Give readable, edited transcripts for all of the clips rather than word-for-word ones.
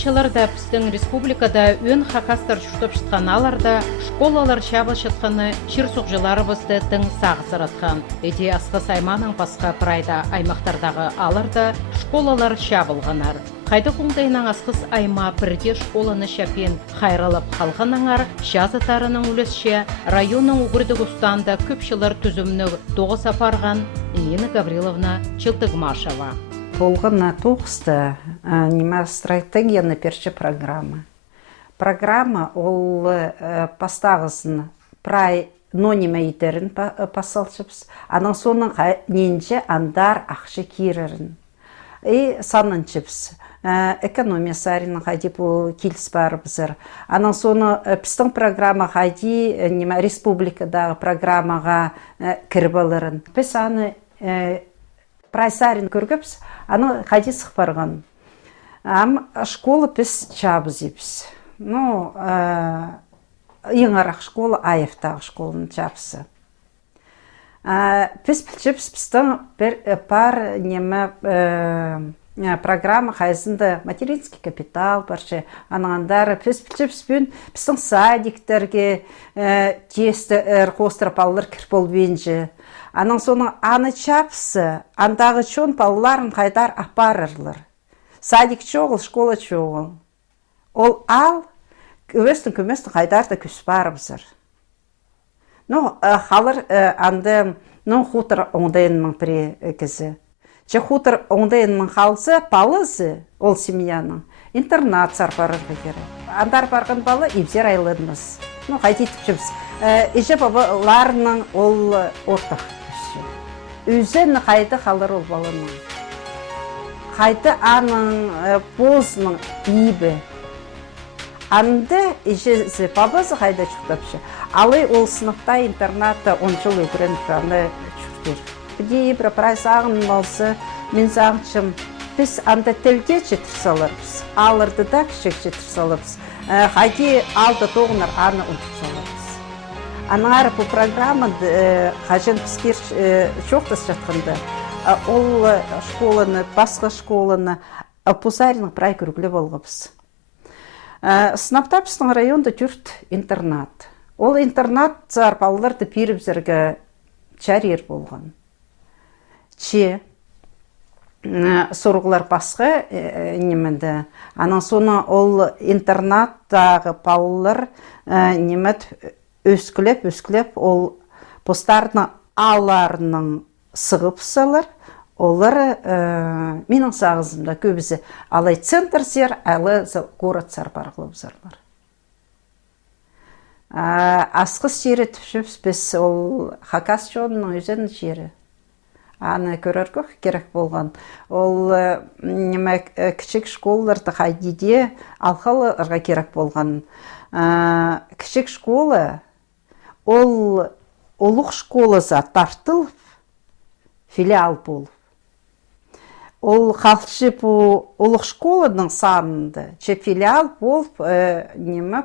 жыларда біздің республикада өн хакастар жұштап шытқаналарда школалар шабыл шытқаны шырсуқжыларыбызды тың сағысыратқан. Эде асқы сайманың басқа прайда аймақтардағы аларда школалар шабылғанар. Қайды құңдайынан асқыз айма бірде школаны шапен қайралып қалғанаңар, жазытарының үлесше районның ұғырдық ұстанда көпшілер түзімні тоғы сапарған Нина Гавриловна Чылтыгмашева. Полгана тоқсты нема стратегияны перші программа. Программа ол пастағысын прай нонима итерін пасалшыпс, анан соның ненже андар ақшы кирерін. И санынчыпс. Экономия сарин хайди по килс барбзер. Анан соны пистың программа хайди нема республикада программаға кірбалырын. Пес аны прайсарин көргіпс, аны хайди сықпарған. Ам школа пес чабызипс. Ну, ең школа айыфтағы школын чапсы. Пес пілчіпс пістің бір пар неме программа хайзында материнский капитал баршы. Анаңандары пес пілчіпс бін пістің садиктерге тесті қостыр палылар кірпол бенжі. Анан соның аны чапсы, андағы чон балаларын қайдар апарырлар. Садик чоғыл, школа чоғыл. Ол ал, көместің қайдар да күс барымсыр. Ну, қалыр анды, ну, хутыр оңдайынның пірі кізі. Че хутыр оңдайынның қалсы, палызы, ол семьяның, интернат сарпарығы керек. Андар барған балы, ебзер айлырмыз. Ну, қайтетіп жүміз. Ежі бабаларының ол ортақ. Үзен қайды қалыр ол балының. Қайды аның бозының ебі. Анды ежесі бабасы қайды чүктапшы. Алы ол сыныпта интернатта 10 жыл өкірен тұраны чүктер. Біде ебір прайсағын балсы, мен зағыншым, біз анда тілге жетір саларбыз. Алырды да кішек жетір саларбыз. Қайды алды тоғынар аны ұнтып саларбыз. Анары бұл программады қажен піскер жоқтас жатқанды. Ол школаны, басқа школаны Пусарінің прай көргілі болғапыз. Сынапта біздің районда жүрт интернат. Ол интернат зарпалыларды пирібзіргі чарьер болған. Че сұрғылар басқа немеді. Анан соны ол интернаттағы балылар немет өскілеп, ол постарына аларының сығып салар, олар менің сағызымда көбізі алай центр зер, алы город сар барғылып зарлар. Асқыз жері түпшіпс біз ол Хакас жонының өзен жері. Аны көрергі керек болған. Ол кішік школаларды қайдеде алқаларға керек болған. Кішік школа ол олық школаза тартылып, филиал болып. Ол қалшы бұл олық школадың санында, че филиал болып,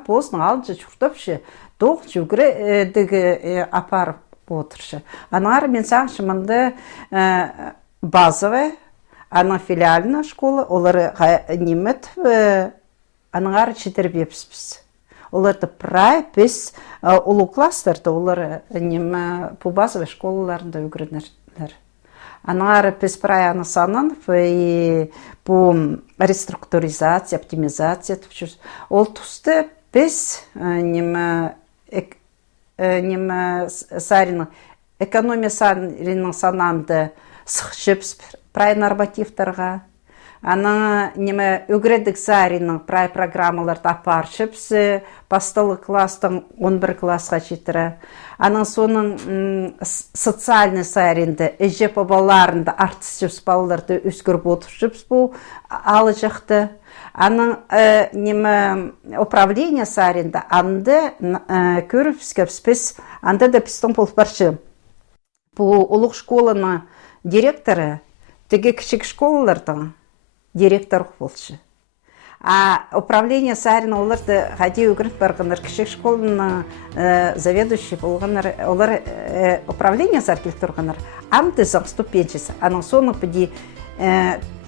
позның алыншы чүртіпші, тоқ жүгірі апарып отыршы. Анары мен саңшы мұнды базовая, ана филиалына школа, олары немет, аныңары четірбепспіз. Оларды прай, біз ұлы кластарды, олары по базовой школаларында өгірінерлер. Анары біз прай аны санын, по реструктуризация, оптимизация. Ол тұсты біз экономия сарының сананды сықшып прай нормативтарға. Ана өгредік сарының прай программаларды апаршыпсы, басталы кластың 11 классқа жетірі. Анан соның социальный саринді, әже бабаларында артысшыпс балаларды өскіріп отыршыпс бұл алы жақты. Анан управление саринді анды көріпскепс біз, анды да пістің болып баршы. Бұл ұлық школаны директоры, теге кішік школалардың директор болшы. Управление сарина оларды ғади өгіріп барғандар, кішік школының заведующий болғандар, олар управление сар келіп тұрғандар, амды зақ ступенчесі. Анын соны бұди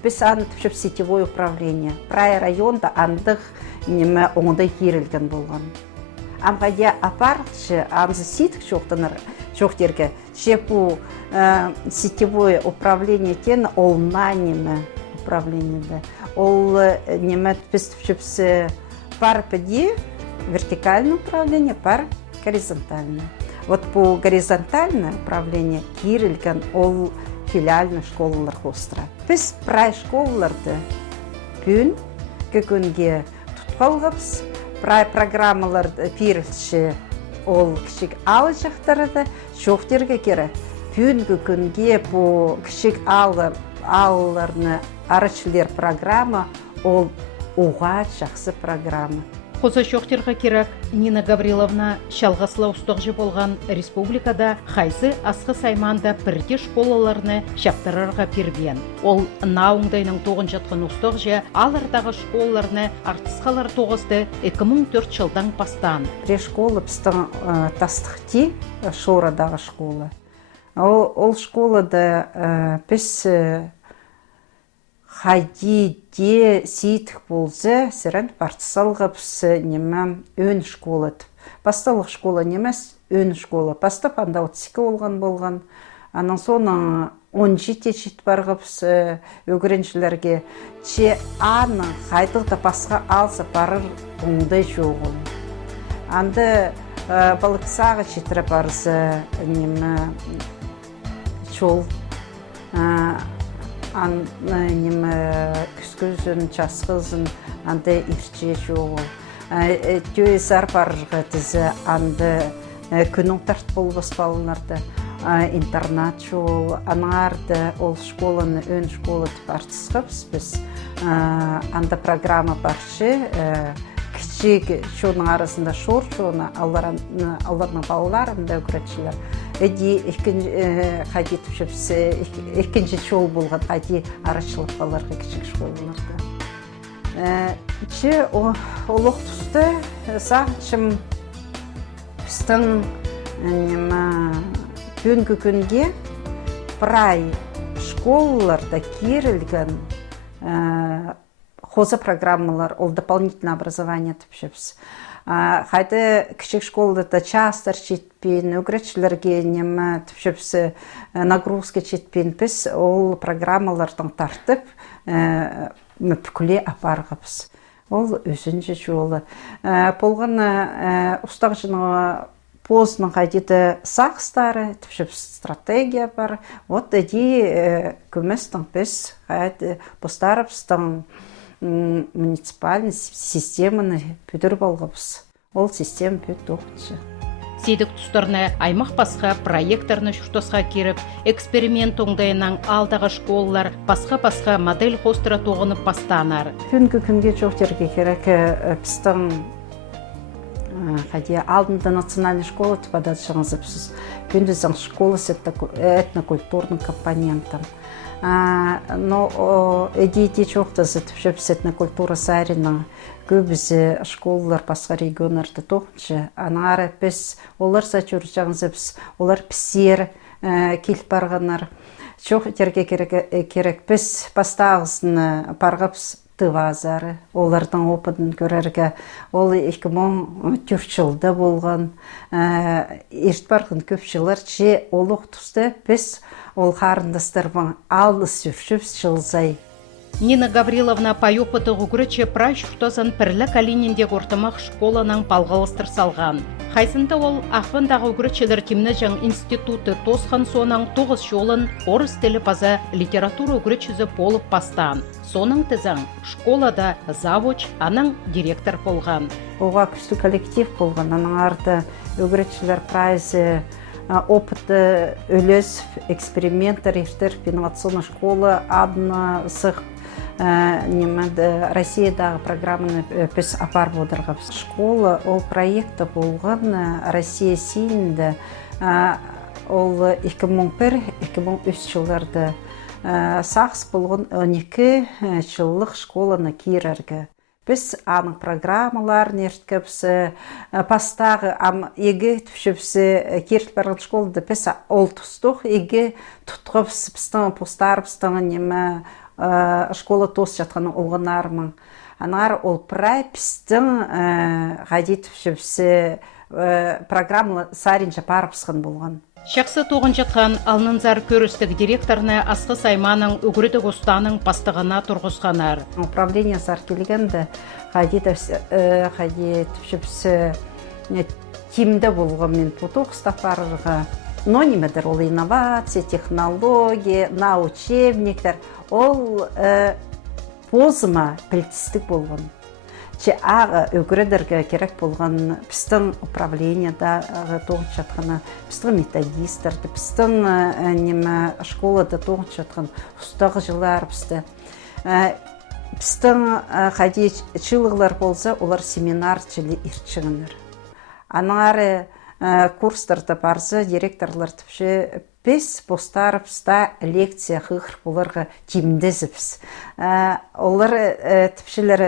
біз аны түпшіп сетевое управление. Прай районда андық неме оңдай керілген болған. Амғадия апарықшы, амзы сетік жоқтырге, шепу сетевое управление тен олна неме управлениеде. Ол неме біз түпшіпсі пар пәде вертикальное управление, пар горизонтальное. Вот по горизонтальное управление кирилген ол филиальный школалар хостра. Біз прай школаларды күн көкөнге тұтқалғапс, прай программалар пирілші ол кішік алы жақтарады, шоқтерге кері күн көкөнге по кішік алыларны арычылер программа ол оға жақсы программа. Қоза шоқтерға керек Нина Гавриловна шалғасыла ұстықжы болған республикада қайсы асқы сайманда бірге школаларыны шаптырарға пербен. Ол науыңдайның тоғын жатқан ұстықжы алырдағы школаларыны артысқалар тоғызды 2004 жылдан бастан. Школа біздің тастықти Шорадағы школа. Ол школада біз Хадиде сейтік болзы, сірін партысалғапс неме өн школат. Басталық школа немес өн школа. Бастап анда 32 болған. Анан соның 17 барғапс өгіреншілерге че аны қайтылда басқа алса барыр оңдай жоғын. Анды балықсағы четірі барысы неме чол неме күскөзін, часқызын, анды ирче жоғыл. Түйесар барырға тізі анды күнің тарт бол баспалынарды, интернат жоғыл, анарды ол школаны, өн школы артысқапс біз. Анды программа баршы, кішек шоның арасында шор шоны, алларының балаларында өкіретшілер. Әді қадет үшіпсі, екінші шол болған әді арашылық баларға кішік школаларда. Че олық тұсты сағыншым біздің күнге прай школаларда керілген хоза программалар, ол дополнительное образование түпшіпсі. Қайды кішік школада частар жетпен, өгіретшілерге неме түпшіпсі нагрузка жетпен, біз ол программалардың тартып мүпкіле апарғапыз. Ол өзінже жолы. Болғаны ұстақ жынығы позының қайдеті сақстары, түпшіпсі стратегия бар. Вот әді көместің біз қайды бұстарыпстың муниципальный системаны пүдір болғапыз. Ол система пүд оқтшы. Сейдік тұстарны аймақ басқа проекторны шүртосқа керіп, эксперимент оңдайынан алдағы школалар басқа модель қостыра тоғынып бастанар. Күнге жоқтерге керек біздің алдында национальный школа түпадады шығынзыпсыз. Күндіздің школа этнокультурным компонентом. Но эдейте жоқты зытып этнокультура сарының көбізі школалар басқа регионларда тоқыншы. Анары біз олар сачур жағынзыпсыз, олар пісер келіп барғанар. Жоқ терге керек біз бастағызыны барғапс тывазары. Олардың опытын көрерге ол 2004 жылда болған. Ерт барғын көп жылар че олық тұсты біз ол қарындастарбың алды сүршіпс жылзай. Нина Гавриловна пай опыты ғүгіріче прай шүртозын пірлі калинінде ғортымақ школаның палғалыстыр салған. Қайсында ол ақвандағы ғүгірічелер кемні жаң институты тосқан соның 9 жолын орыс тілі паза литература ғүгірічізі болып бастан. Соның тізің школада завуч, аның директор болған. Оға күшті коллектив болған, аның арды ғүгірічелер прайзы опыты өлес эксперименттер ертер инновационная школа адына сық Россиядағы программаны біз апар бодырғап. Школа ол проекті болған Россия сейінде ол 2001-2003 жылдарды сақс болған 12 жыллық школаны керерге. Біз аның программаларын ерткіпсі, пастағы еге түшіпсі керт барған школды біз ол тұстық, еге тұтқыпсі, біздің постарыпстың неме школа тос жатқан олғанармын. Анар ол прай пістің ғадет шөпсі программы сарин жапарыпсқан болған. Шақсы тоғын жатқан Алнынзар көрістік директорны Асқы Сайманың үгірді ұстаның пастығына тұрғызғанар. Управление сар келгенді ғадет шөпсі тимді болған мен потоқ стафарыға. Но немедер ол инновация, технология, научебниктер. Ол позыма пілтістік болған. Че ағы өгірідерге керек болған пістің управленияда тоғын жатқаны, пістің методистерді, пістің школада тоғын жатқан ұстағы жылар пісті. Пістің қади чылығылар болса, олар семинар чілі иртшігінір. Анары курстарды барсы, директорлар тіпші біз постар піста лекция қығыр оларға тимдезіпс. Олар тіпшілер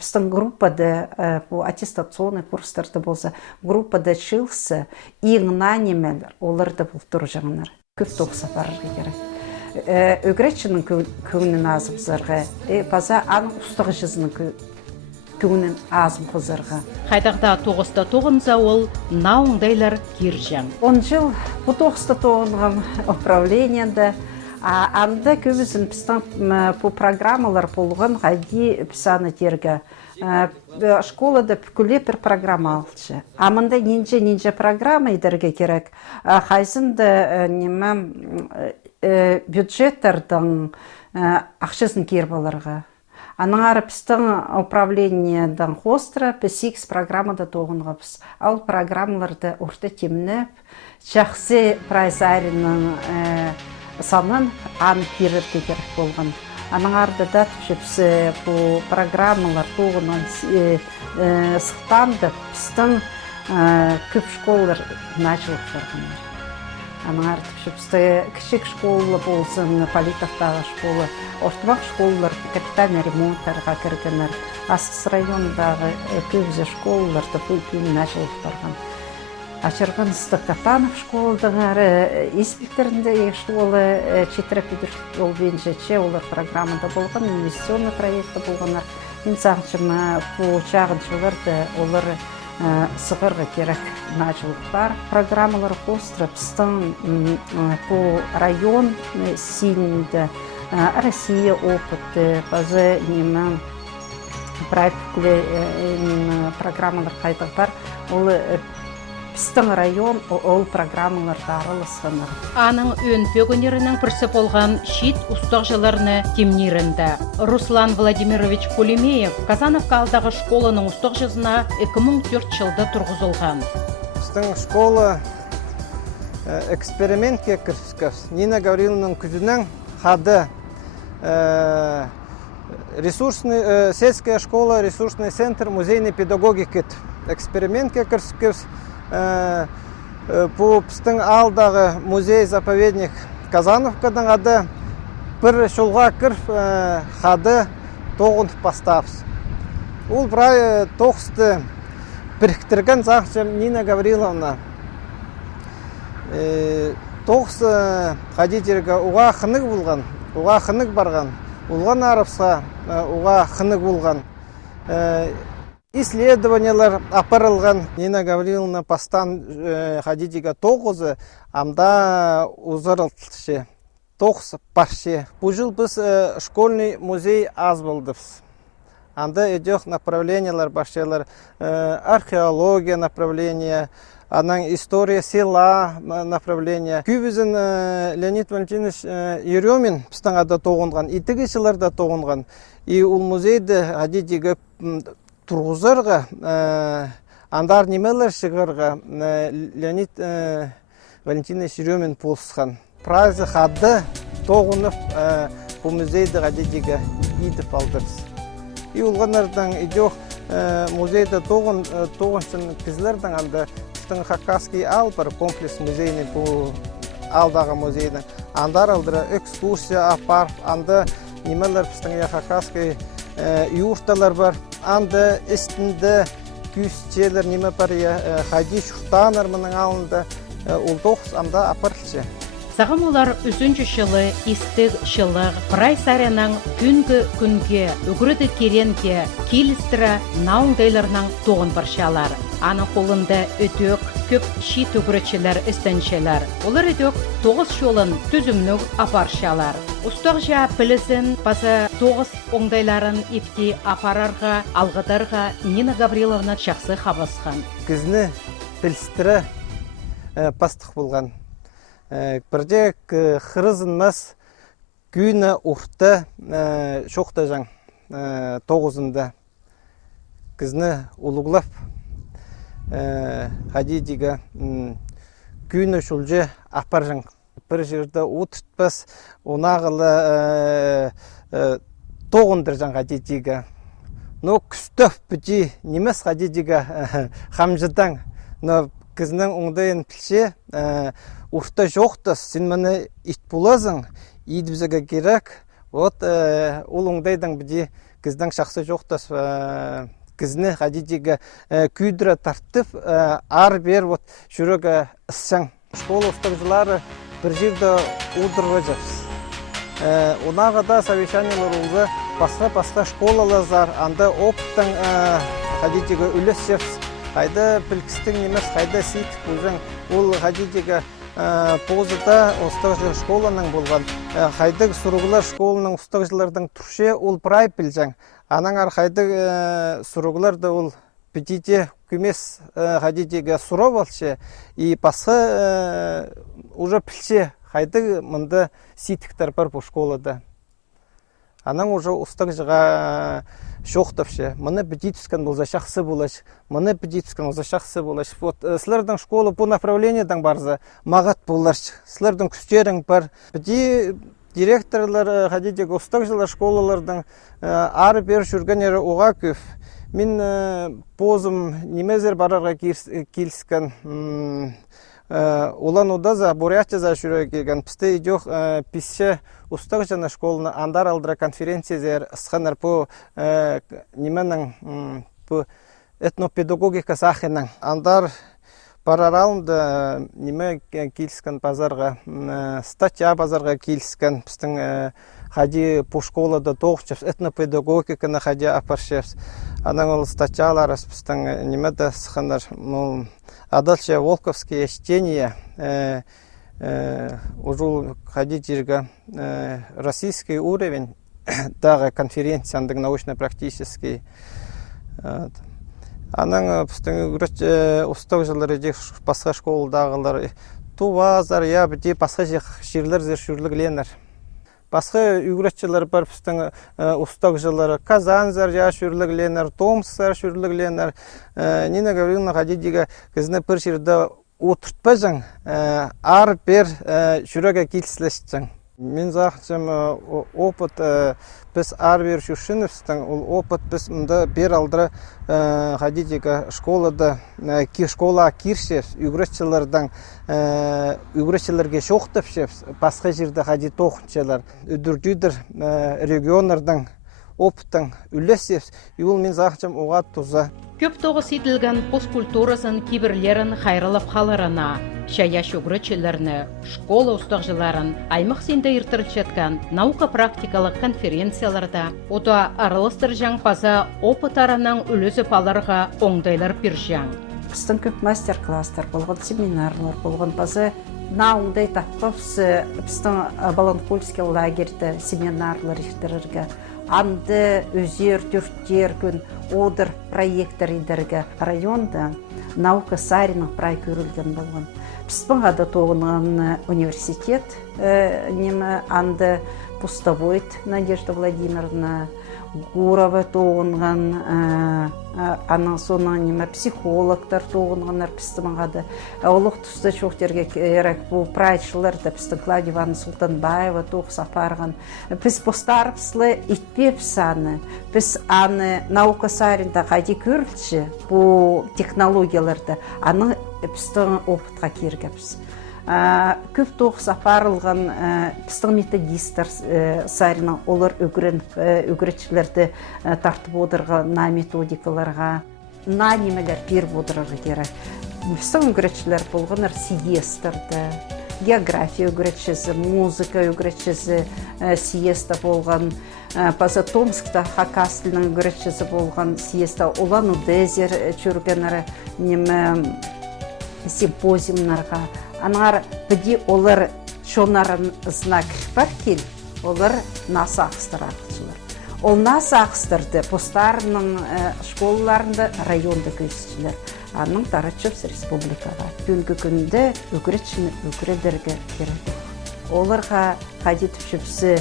пістің группады, аттестационный курстарды болса, группада чылсы, иңна немелер, оларды бұл тұру жаңынар. Көп тоқса барырға керек. Өгретшінің көңінің азым зарға, база аның ұстығы жизының көңінің азым қызырға. Қайдағда 9-9 ол науыңдайлар киржан. 10 жыл бұл 9-9 управленияда, анда көбізін пістің бұл программалар болған ғади пісаны терге. Школада бүкіле бір программа алшы. Амында нинже программа едерге керек. Қайзында бюджеттердің ақшысын кербаларға. Аныңары пістің управлениядан қостыра, біз 6 программада тоғынға біз. Ал программаларды орта темініп, жақсы прайзарының санын анық керірді керек болған. Аныңарды да түшіпсі бұл программалар тоғынан сықтанды пістің көп школалар началық барғандар. Аныңар түшіпсі кішік школы болсын, политақтағы школы, ортымақ школалар капитальный ремонттарға кіргенер. Асқыс райондағы көбізі школаларды бұл күйін началық барған. Ачырған Стокатанов школдыңары инспекторында школы четірі педагог ол бенжече олар программада болған, инвестиционный проекті болғанар. Мен сағыншыма бұл чағын жыларды олар сығырға керек началықтар. Программалар қостырып, пістің бұл район сильнейді, Россия опыты, базы немі проектлі программалар қайдық бар. Ол пістің район ол программалар дарылысқаныр. Аның өн пөгінерінің бірсі болған шит ұстақ жыларыны темнерінді. Руслан Владимирович Пулемеев Казановка алдағы школының ұстақ жылына 2004 жылда тұрғызылған. Пістің школа экспериментке кіріскіз. Нина Гавриловнаның күзінің қады сельская школа, ресурсный центр, музейный педагогикет. Экспериментке кіріскіз. Бұл пістің алдағы музей-заповедник Казановкадан ады бір шолға кіріп қады тоғын бастапыз. Ол бірай тоқысты біріктірген заңшым Нина Гавриловна. Тоқысы қадетерге ұға қынық болған, ұға қынық барған, ұлған арыпса ұға қынық болған. Исследованиялар апарылған. Нина Гавриловна пастан ходитіге 9, амда ұзырылтышы. 9 парше. Бұл жыл біз школьный музей аз болдыбыз. Анда едеқ направлениялар башчалар, археология направления, анан история села направления. Күбізін Леонид Валентинович Еремин біздің ада тоғынған, итігі жыларда тоғынған. И ол музейді ходитіге тұрғызырға, андар немелер шығырға Леонид Валентинович Еремин болсыған. Прайзы қады тоғынып бұл музейді ғадетеге едіп алдырыз. И олғанардан идеқ музейді тоғыншын кізлердің анда Пістің Хакасский албар комплекс музейный бұл алдағы музейдің. Андар алдыра экскурсия апар, анда немелер Пістің Хакасский юрталар бар. Анда істінді күйістелер неме бар, хади шұртаныр мұның алында ол тоқыс анда апарылшы. Сағым олар үзінші шылы, истік шылық, прай сарянан күнге, үгірді керенге, келістірі науңдайларынан тоғын баршалар. Аны қолында өтөк, көп шит үгірічілер істеншелер. Олар өтөк 9 шолын түзімнік апаршалар. Ұстақ жа пілісін базы 9 оңдайларын епті апарарға, алғыдарға Нина Гавриловна жақсы қабасқан. Кізні пілістірі пастық болған. Бірде қырызынмас күйіні ұқты шоқта жаң 9-ында кізні ұлығылап қадидігі күйіні шүлже апар жаң. Бір жерді отыртпас онағылы 9-дыр жаң қадидігі. Но күстөп біті немес қадидігі қамжыдан. Но кізнің оңдайын пілше Урта жоқтас, сен мені ит болазың, ид бізіге керек. Вот ол оңдайдан біде кіздің шақсы жоқтас кізіне қадидегі күйдірі тартып, ар бер жүрегі ұсшаң. Школа ұстағылары бір жерді ұлдырға жапсыз. Онағада совещаниялар олды басқа школалазар, анда опыттың қадидегі үлес жапсыз. Қайда пілкістің немес, қайда сейтік болжаң, ол қадидегі позыда ұстағылар школаның болған. Қайдық сұрғылар школаның ұстағылардың тұрше ол прай білжаң. Анаңар қайдық сұрғыларды ол бітейте көмес қадидегі сұра болшы. И басқа уже пілше қайдық мұнда сейтіктер бар бұл школада. Анаң уже ұстағыларға шоқтапшы. Мұны біді түскен болса шақсы болаш. Мұны біді түскен болса шақсы болаш. Сілердің школы бұл направлениедан барза мағат боларшы. Сілердің күстерің бар. Біді директорлар, қадидегі ұстағылар школалардың ары бер жүрген ері оға көп. Мен позым немезер барарға келіскен. Олан одаза, Бурятия жүрі келген. Пісті идеқ пісше ұстақ жана школыны андар алдыра конференциязер сханар по неменің по этнопедагогика сахинның. Андар паралалында неме келіскен базарға, статья базарға келіскен. Пістің хади по школада тоғышчапс, этнопедагогиканы хади апаршапс. Анаң ол статьяларыз пістің немеді сханар Адальше Волковские чтения уже ходить жерге российский уровень даже конференцияндың научно-практический. Анаң ұстық жылары басқа школдағылар тувазар, я біде басқа жерлер жүрілгіленер. Басқа үйгіретшілер бар біздің ұстақ жылары Казанзар жүрілгіленер, Томсар жүрілгіленер. Нина Гавриловна қадидегі кізіне бір жерді отыртпа жаң, ар бер жүрегі келсілешті жаң. Мен зақчым опыт біз ар бер жүршінівстің, ол опыт біз мұнда бер алдыры қадидегі школада, школа киршев, үйгіретшілердің үйгіретшілерге шоқтып шепс, басқа жерді қади тоқыншылар, үдір-дүдір регионлардың опыттың үлесепс, үйіл мен зақчым оға тұза. Көп тоғыз етілген посткультурасын киберлерін қайрылып қаларына, шаяш үгіречелеріні, школа ұстақжыларын аймақ сенде ертіріп жеткен наука-практикалық конференцияларда, ода арылыстыр жаң паза опытарынан үлізіп аларға оңдайлар біржаң. Біздің көп мастер-кластар болған, семинарлар болған паза науңдай таппапс біздің Баланкульский лагерді семинарлар ертірірге. Анды өзер, түрттер күн одыр проекттар едерге районда наука саринық прай көрілген болған. Біздің ады тоғынған университет немі анды Пустовойт Надежда Владимировна, Гурова тоғынған, анын соңынан неме психологтар тоғынғанар біздің ады. Олық тұсты шоқтерге керек бұл прайшылар да біздің Клавдия Ивановна Султанбаева тоғыс апарған. Біз постарыпсылы итпеп саны, біз аны наука сарында қайди көрілші бұл технологияларды, аны біздің опытқа кергепсіз. Көп тоғыс апарылған біздің методистер сарина олар өгіретшілерді тартып отырған на методикаларға, на немелер беріп отырығы керек. Біздің өгіретшілер болғанар сиестерді, география үгіретшісі, музыка үгіретшісі сиеста болған, паза Томскта Хакас тілінің үгіретшісі болған сиеста Улан Удезер жүргенері неме симпозиумнарға. Анар біде олар шонарын знак бар кел, олар наса ақстыратышылар. Ол наса ақстырды постарының школаларында районды көйсішілер. Аның тарачыпс республикаға. Түнгі күнді үгіретшіні үгіредерге кереді. Оларға қадетіп жүпсі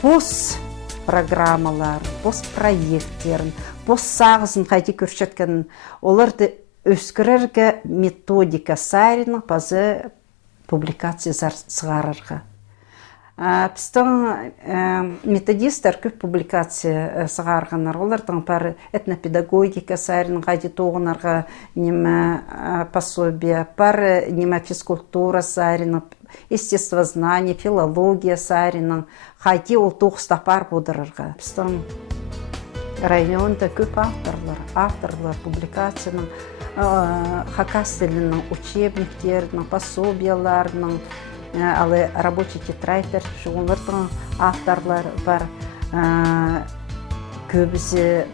пос программалар, пос проекттерін, пос сағызын қайди көршеткенін, оларды өскірерге методика сайрының пазы публикация сығарырға. Біздің методистер көп публикация сығарғанар. Олардың бар этнопедагогика сайрының қайди тоғынарға неме пособия, бар неме физкультура сайрының, естествознание, филология сайрының қайди ол тоғыста бар бұдырырға. Біздің районда көп авторлар публикацияның, Хакас тілінің учебниктерінің, пособияларының, алы рабочий тетрадьтер, олардың авторлар бар. Көбісі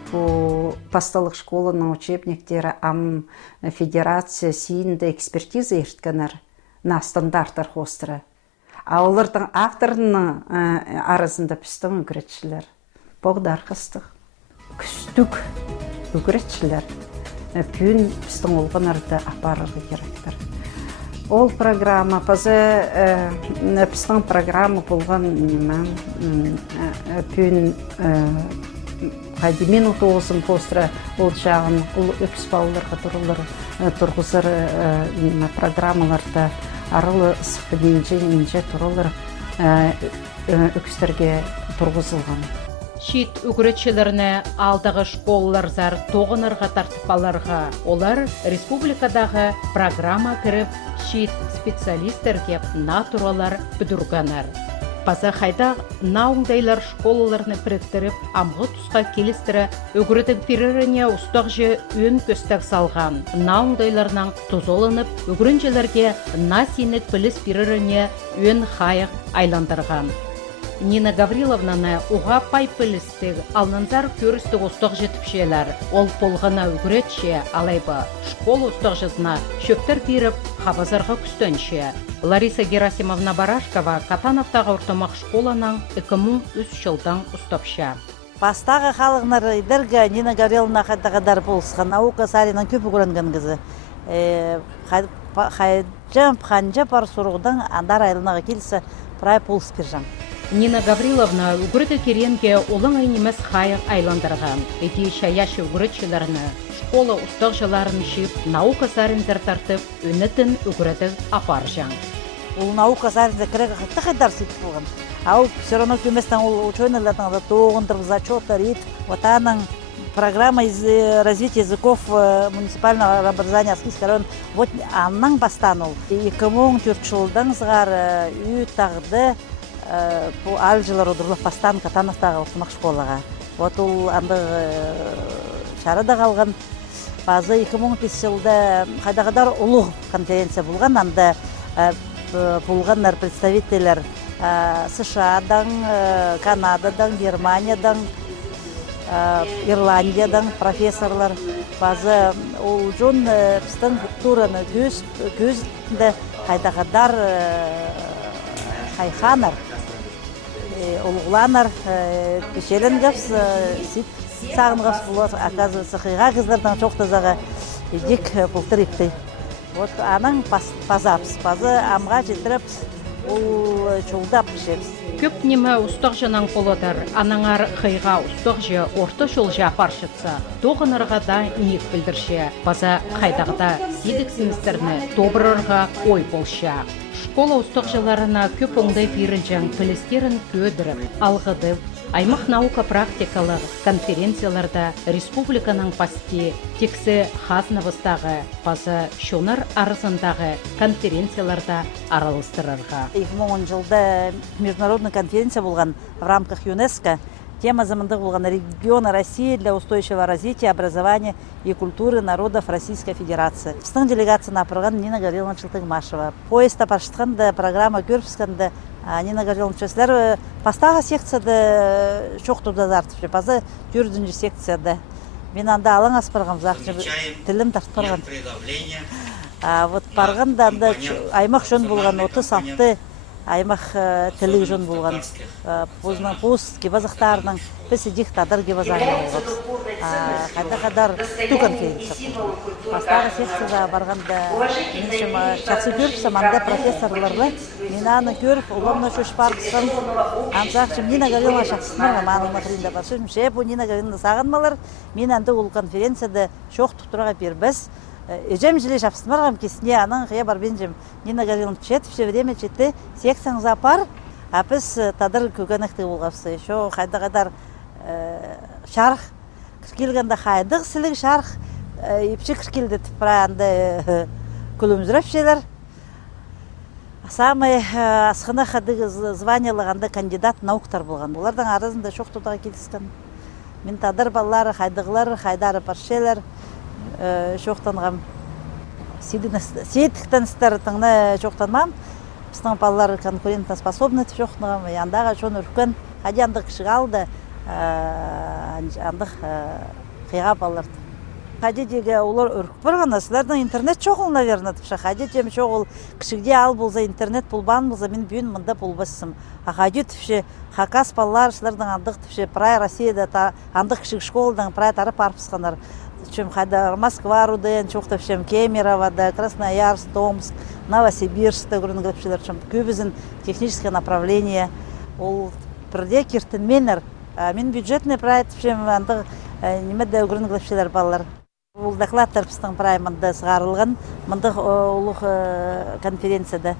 пасталық школының учебниктері ам федерация сейінді экспертиза ерткенер на стандарттар қостыры. Олардың авторының арасында біздің үгіретшілер. Боғдар қыстық. Күстік үгіретшілер. Пүйін біздің олғанарды апарығы керектір. Ол программа, пазы біздің программа болған пүйін қайды минут оғызын постыра ол жағын, ол өкіс бауыларға тұрғызыр программаларда арылы сықпыденже тұрылыр өкістерге тұрғызылған. Шит үгіретшілеріне алдағы школалар зар тоғынырға тартыпаларға. Олар республикадағы программа кіріп, шит специалистерге натуралар бүдірганар. Паза қайда науңдайлар школаларыны біріктіріп, амғы тұсқа келістірі үгіредің пиреріне ұстақ же өн көстік салған. Науңдайларынан тұзолынып, үгірінжелерге насинет біліс пиреріне өн қайық айландырған. Нина Гавриловнаны уға пай пілістік, алнанзар көрістік ұстық жетіпшелер. Ол полғына үгіретше, алайба школ ұстық жызына шөптер беріп, қабазарға күстөнше. Лариса Герасимовна Барашкова Катановтағы ұртымақ школаның 2003 жылдан ұстапша. Бастағы қалығынар идерге Нина Гавриловна қайдағадар болысқан, наука саринан көп үгірінген кізі. Қанжа бар сұрғыдан андар айлынаға келісі прай полыс пержан. Нина Гавриловна үгірді керенге олың айнемес қайық айландырған. Эти шаяшы үгіретшілеріні, школа ұстық жыларын жеп, наука сарындар тартып, өнетін үгірді апар жан. Ол наука сарындар кірегі қайтта қайдар сөйтіп болған. Ау, все равно көместен ол ученыйлардың тоғындыр, зачетар, ет, отаның программа развития языков муниципального образования Аскийский район. Вот аннан бастан ол. 2004 жылдан зығар үй тағды алжылар одырлық бастан Катановтағы ұсымақ школаға. Вот ол анды шарада қалған базы 2005 жылда қайдағадар ұлы конференция болған. Анда болғандар представителер США-дан, Канададан, Германиядан, Ирландиядан профессорлар. Базы ол жон біздің тураны көзінде қайдағадар қайханар, ұлғыланар, кешелінгіс, сағынғыс болады, оказывается, қиға қыздардан жоқтазаға едек бұлтыр епті. Вот аның пазапс, пазы амға жетіріпс, ол чолдап пішепс. Көп неме ұстық жанан қолыдар, анаңар қиға ұстық же орты жол жапаршытса, тоғынырға да ниет білдірше, база қайдағда сидіксімістеріні добырырға ой болша. Школа ұстық жыларына көп оңдай берілжен пілістерін көдіріп, алғыдып, аймақ наука практикалық конференцияларда республиканың пасти тексі хазнавыстағы, базы шонар арызындағы конференцияларда аралыстырырға. 2010 жылда международный конференция болған в рамках ЮНЕСКО Тема замандык болгон региона России для устойчивого развития, образования и культуры народов Российской Федерации. Біздің делегацияны апырған Нина Гавриловна Чылтыгмашева. Поезда паршытқанда программа көрпісканда Нина Гавриловна чөслер пастағы секцияда шоқтуда зартып. Пазы 4-ші секцияда. Мен анда алаң аспырғам зақчы тілім тартпырған. Вот парғанда анда аймақ жөн болған 30 апты аймақ тілі жөн болған. Пуз кебазықтарының песі диктатор кебазағын болған. Қайда-қадар ту конференция. Пастағы секцияда барғанда меншім жақсы көріпсім, анда профессорларды мен аны көріп, ұлымны шөш барқысын. Амсақшым Нина Гавриловна шақсынырға маңылма қырында баршым. Бұл Нина Гавриловна сағынмалар. Мен анда ол конференцияда шоқ тұқтыраға бербіз. Эжем жиле шапсынмарғам кесіне аның қия бар бенжем Нина Гавриловна чет, все время четті секцияң запар, апыз тадыр көгенікті болғапсы. Шо қайда-қадар шарқ, кіркелгенде қайдық сілік шарқ, епші кіркелді тіпіранды күлімзіріп шелер. Самый асқына қадығы званиялығанда кандидат науктар болған. Олардың арызында шоқ тұтаға келіскен. Мен тадыр баллары, қайдығылары, қайдары паршелер, шоқтанғам. Сейттіктен істерітіңні шоқтанмам. Біздің балалар конкурентоспособны шоқтанғам. Яндағы шоны үркен, қади андық кішігі алды, андық қиға балаларды. Қади деге олар үркіп бірғана, сілердің интернет шоғыл, наверное, тіпші. Қади дем шоғыл кішігде ал болса, интернет болбан болса, мен бүйін мұнда болбасым. Қади тіпші хақас балалар, сілердің андық тіпші прай Россияда, андық кішігі школдан прай тарып арпысқанар. Чем хайда Москва руден, чоқта чем Кемерово, да Красноярск, Томск, Новосибирск, да гөрін гөпшілер, чем көбізін техническое направление. Ол бірде кертін менер, мен бюджетный проект, чем андық немеді гөрін гөпшілер балалар. Ол докладтар біздің праймында сығарылған, мындық олық конференцияда.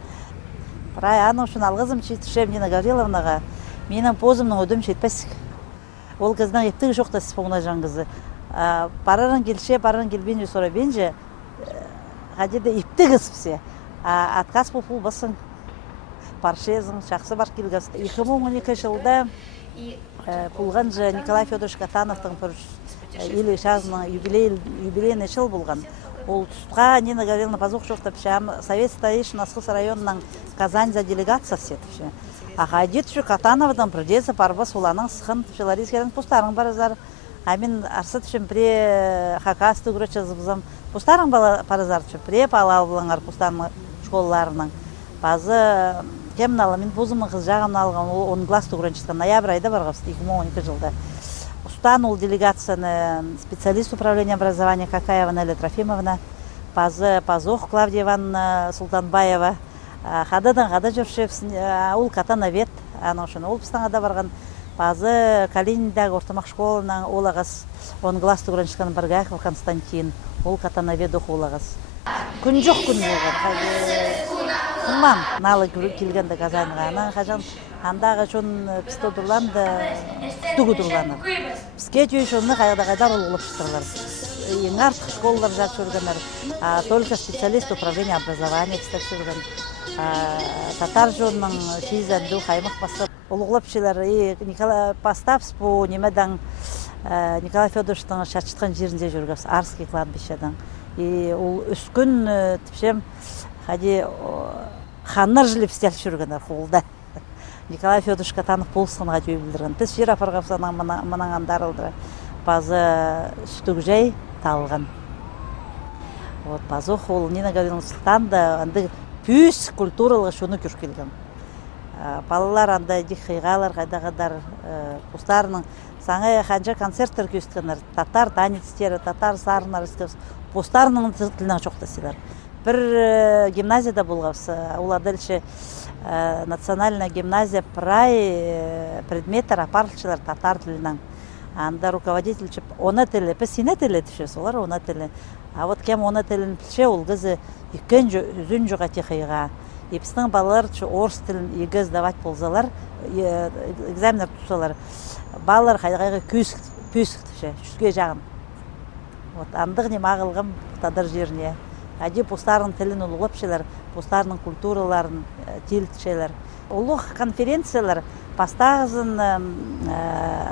Прай аның үшін алғызым шетішем Нина Гавриловнаға, менің позымның өдім шетпесік. Ол қыздан еттігі жоқта сіпоңна жаңғызы. Парарын келше, парарын келбенже, сора бенже, қадеде епті қыспсе, атқас бұл басың, паршезің, шақсы бар келгіз. 2012 жылда болған жа Николай Федорович Катановтың елі шағызының юбилейный жыл болған. Ол тұстға Нина Гавриловна пазуқ жоқтап, Совет Старейшин Асқыс районының Казань за делегация сетіп. Қадет шу Катановдан бірдесі парбас оланың сықын Ларискердің пустарың барызар. Амин арсат үшін пре хакасты күречі зыбызам. Пустарың парызар үшін пре палал бұлаңар пустарың школаларының. Базы кемін алам, мен бұзымын қыз жағымын алған, оның класты күречістен ноябрь айда барғапсыз 2012 жылда. Устан ол делегацияны специалист управления образования Какаева Неля Трофимовна, базы Пазох Клавдия Ивановна Султанбаева, қададан қада жүршепсін, ол катанавет, ана үшін ол пыстан қада барған. Базы Калининдағы ортамақ школынан олағыз, оның класты күреншісканы Баргайқов Константин, ол катанавет оқу олағыз. Күн жоқ күн болған. Сыңмам, налы келгенді қазанға. Қажан андағы жон пісті дұрланды, түгі дұрланыр. Піске түйі жонны қайда-қайдар олғылып шықтырлар. Ең артық школалар жақ жүргенер. Только специалист управления образования пістер жүрген. Татар жонның шейзенді қаймық басып. Олғылып шелер, Николай Поставс бұл немедан Николай Федоровичтың шатшытқан жерінде жүргіз, Арский кладбищедан. Ол үскін тіпшем қади ханнар жылып стел жүргенер қолда. Николай Федорович Катанов болсынға жөй білдірген. Біз жер апарғапсанан мұнаңан дарылдыры. Базы сүтік жай талған. Базы ол Нина Гавриловна Султанда пүйс культуралық шуны көркелген. Балалар анда дихайғалар, қайда-қадар пустарының саңа қанша концерттер көстігінер. Татар танецтері, татар сарынар істепс. Пустарының тілінен жоқтасылар. Бір гимназияда болғапсы, олады әлші национальная гимназия прай предметтер апарылшылар татар тілінен. Анда руководитель оны тілі, біз сіне тілі түшес, олар оны тілі. А вот кем оны тілін тілше, ол қызы үкен үзін жоға тихайға. Епістің балалар орыс тілін егі сдавать болзалар, экзаменер тұсалар. Балалар қайдағайға пүйсік түше, жүзге жағын. Андық нем ағылғым тадар жеріне. Әде пустарын тілін ұлғып шелер, пустарының культураларын тіл түшелер. Олық конференциялар Пастағызын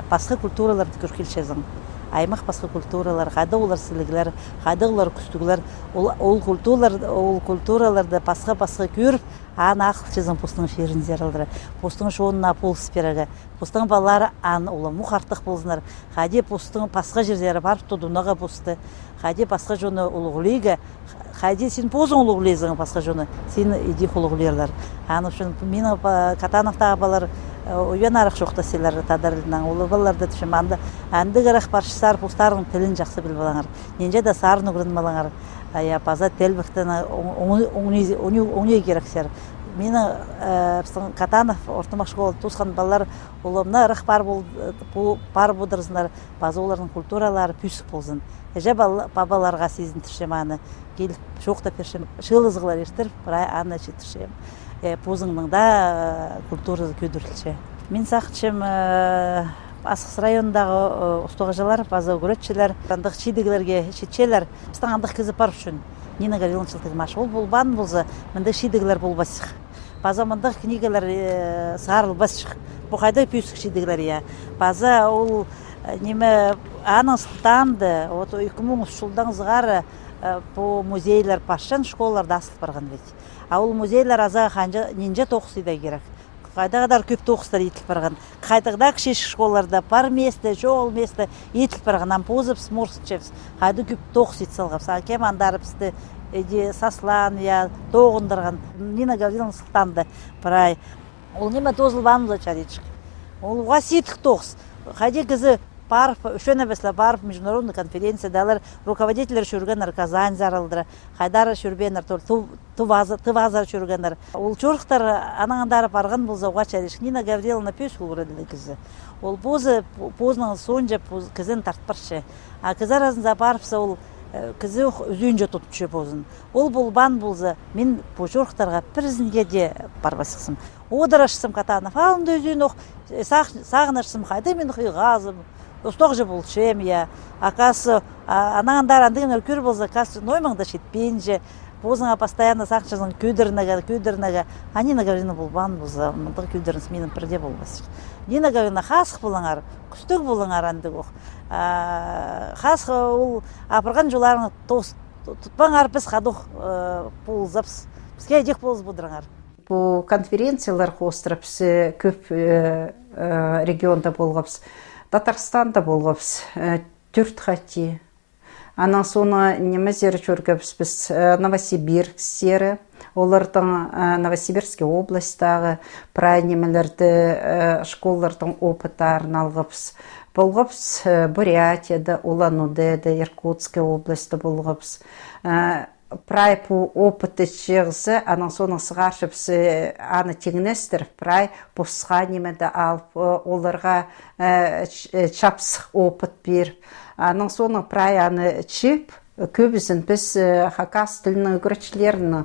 пасқы культураларды көркелшезің. Аймақ пасқы культуралар, қады олар сілігілер, қады олар күстігілер, ол культураларды пасқы көріп, аны ақыл чезің постың шерін зералдыры. Постың шоуына полыс перегі. Постың балары аны олы мұқартық болзынар. Қаде постың пасқы жердері барып тұдунаға посты. Қаде пасқы жоны ұлығылейгі. Қаде сен позың ұлығылейзің пасқы жоны. Сен иди ұлығылерлер. Аны үшін мені Катановтағы балар ойын арық жоқта селер тадарылынан олы баларды түшіманды. Әнді ғарақ баршысар постардың тілін жақсы біл балаңар. Ненже де сарын ұғырын балаңар. Паза тәлбіқтіні оңне керексер. Мені Катанов ортымақ школы тұсқан балалар олымна ұрық бар бұдырызындар. Базы олардың культуралары пүсік болсын. Әже бабаларға сезін түшеманы. Келіп жоқта першем шылызғылар ештір, бірай аны че түшем. Позыңның да культурасы көдірілші. Мен сақытшым Асқыс районындағы ұстағыжалар, база өгіретшілер, андық шидігілерге шетшелер, біздің андық кізі бар үшін. Нина Гавриловна жылтығымаш. Ол болбан болса, мында шидігілер болбасық. База мындық книгалар сағарылбасық. Бұқайда пүйсік шидігілер. База ол неме анын сұлтанды, 2003 жылдан зығары по музейлер пашын школаларда асылып барған бет. Ол музейлер аза қанжа нинже тоқсыйда керек. Қайдағадар көп тоқыстар етіліп барған. Қайдағда кішеш школаларда бар месті, жол месті етіліп барған. Ампозыпс, морсычевс. Қайды көп тоқыс ет салғапс. Акем андарыпсты, саслан, тоғындырған. Нина Гавриловна сұлтанды бірай. Ол неме тозылбанымыза чаречік. Ол ғасиеттік тоқыс. Қайды кізі барып, үшені бәсілі барып, международный конференциядалар, руководителер шүргенер, Казань зарылдыры, қайдары шүрбенер, тывазар шүргенер. Ол чорықтар анаңандары барған бұл зауға чәреш. Нина Гавриловна пөс ұлғырыдылы кізі. Ол позның сонжа кізін тартпаршы. А кізі разында барыпса ол кізі үзүйінже тұтыншы позын. Ол болбан болзы, мен бұл чорықтарға бірізінге де барбасықсым. Одырашысым Катанов, алынды үзүйін оқ, сағынашысым қайды мен ғазым. Ұстық жы бұл шем, Акасы, анаңандар андығын өркөр болса, касы ноймаңда шетпен же, позыңа постоянно сақшызың көдірінага, а Нина Гавриловна болбан болса, мұндық көдірінс менің бірде болбасы. Нина Гавриловна қасық болыңар, күстік болыңар андық оқ. Қасық ол апырған жоларыңы тұтпаңар біз қадық болызапс. Бізге әдек болыз бұдырыңар. Бұл конференциялар қостырапс, көп регионда болғапс. Татарстанда болғапс, түрт қати. Анан соны немезері көргіпс біз Новосибирск сері. Олардың Новосибирский областағы прай немелерді школлардың опытарын алғапс. Болғапс Бурятияда, Улан-Удеда, Иркутская областы болғапс. Прай по опыты чығысы, анан соның сығаршыпсы аны тегінестір, прай бұсқа немеді алып, оларға чапсық опыт беріп. Анан соның прай аны чіп, көбісін біз хакас тілінің үгірішілерінің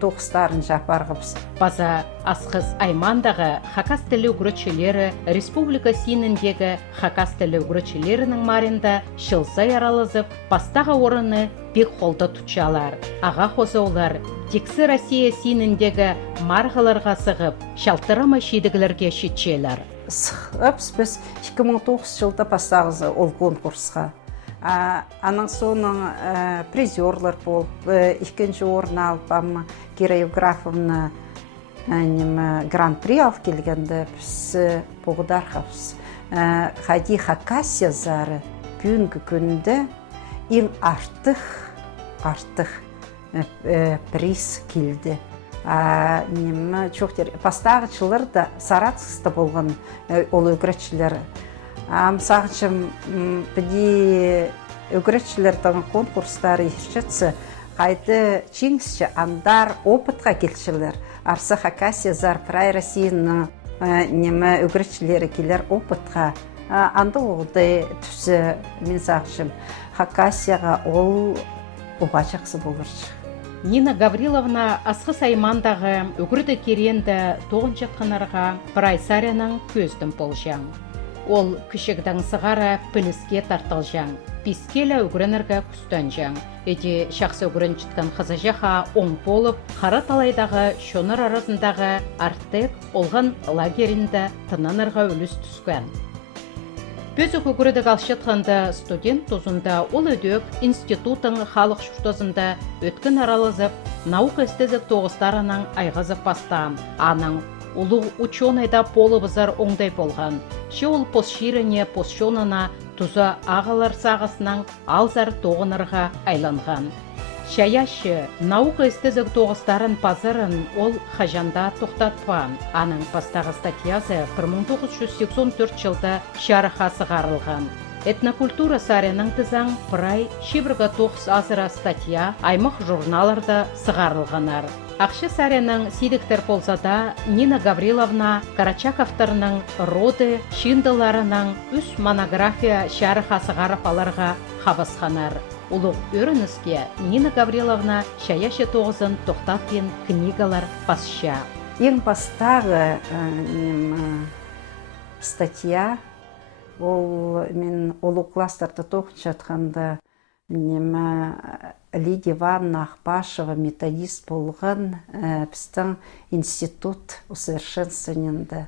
тоқыстарын жапарғыбыз. База Асқыз Аймандағы хакас тілі үгірішілері республика синіндегі хакас тілі үгірішілерінің марында шылсай аралызып, бастағы орыны бек қолда тұтшалар. Аға қозы олар Тексі Россия синіндегі марғыларға сығып, шалтырама шедігілерге шетчелер. Сығып біз 2009 жылда бастағызы ол конкурсқа. Анан соның призерлар болып, екінші орын алып, Кира Евграфовна гран-при алып келгенде біз бұғыдарқапыз. Хади Хакасия зары бүгінгі күнді ең артық приз келді. Бастағычылар да Саратовста болған ол өгіретшілер. Мысағычым, біде өгіретшілердің конкурстары ешетсі, қайды чеңсші андар опытқа келшілер. Арсы Хакасия зар прай Россияның өгіретшілері келер опытқа. Анды оғылды түсі мен сағышым. Хакасияға ол оға жақсы болыршы. Нина Гавриловна Асқыс Аймандағы үгірді керенді тоғын жатқанарға прай саряның көздің болжаң. Ол күшігдің сығара піліске тартылжаң. пискелі үгірініргі күстен жаң. Эти шақсы үгірін чыткан қызыжаға оң болып, қара талайдағы шоныр арасындағы Артек олған лагерінде тынанырға үліс түскен. Бөзі үгіріді қалшытқанда студент тұзында ол өдөк институтың халық шүштозында өткен аралызып, наука істезік тоғыстарының айғызып бастан. Аның улы ученыйда полы бізар оңдай болған. Ше ол посширене посшонына тұзы ағалар сағысының алзар тоғынырға айланған. Шаяшы наука істезік тоғыстарын пазарын ол хажанда тоқтатпан. Аның пастағы статьязы 1984 жылда шарыға сығарылған. Этнокультура сарының тізаң прай шибіргі тоқс азыра статья аймақ журналарда сығарылғанар. Ақшы сарының сидіктер болса да Нина Гавриловна Карачаковтарының роды шиндыларының үс монография шарыға сығарып аларға қабасқанар. Улық өрініске Нина Гавриловна шаяшы тоғызын тоқтатпен книгалар басша. Ең бастағы статья, ол мен олу класстарды тоқын жатқанда Лидия Ивановна Ахпашева методист болған біздің институт усовершенствованиенді.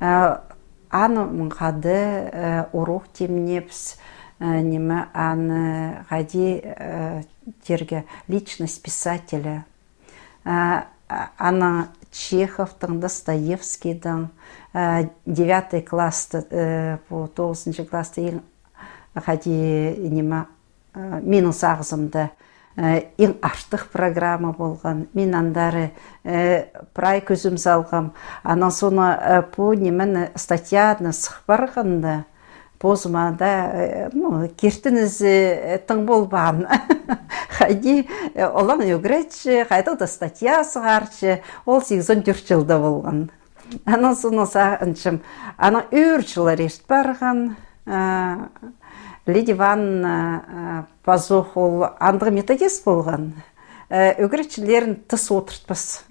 Аны мұнғады урок темнепс, аны ғади терге личность писателя. Аны Чеховтың, Достоевскийдің 9 класты, по 9 класты ең ғади менің сағызымда ең артық программа болған. Мен андары прай көзім салғам. Анан соны по немен статьяны сықпарғанда позымада кертіңіз тың болбаған. Қайди олан өгіретші, қайдық да статья сығаршы, ол 84 жылда болған. Анан соны сағыншым, ана өр жылар ешт барған. Лидия Ивановна Пазух ол андығы методист болған. Өгіретшілерін тыс отыртпас.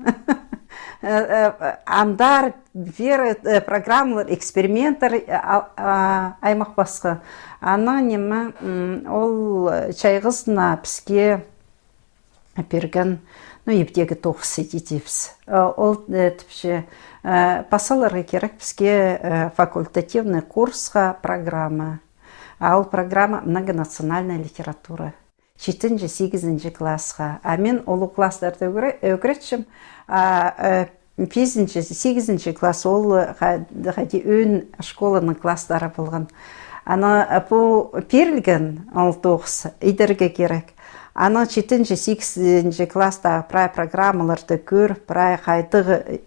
Андар, вера, программалар, эксперименттар аймақ басқа. Ана немі ол чайғызына піске берген, ептегі тоқсы дейдепс. Ол тіпше пасаларға керек піске факультативный курсқа программа. Ал программа многонациональная литература. 7-8 классқа. А мен олу класстарды өгіретшім. 5-8 класс ол ғади өн школаның класстары болған. Ана по перілген ол тоқсы идерге керек. Ана 7-8 класста прай программаларды көр, прай қайдығы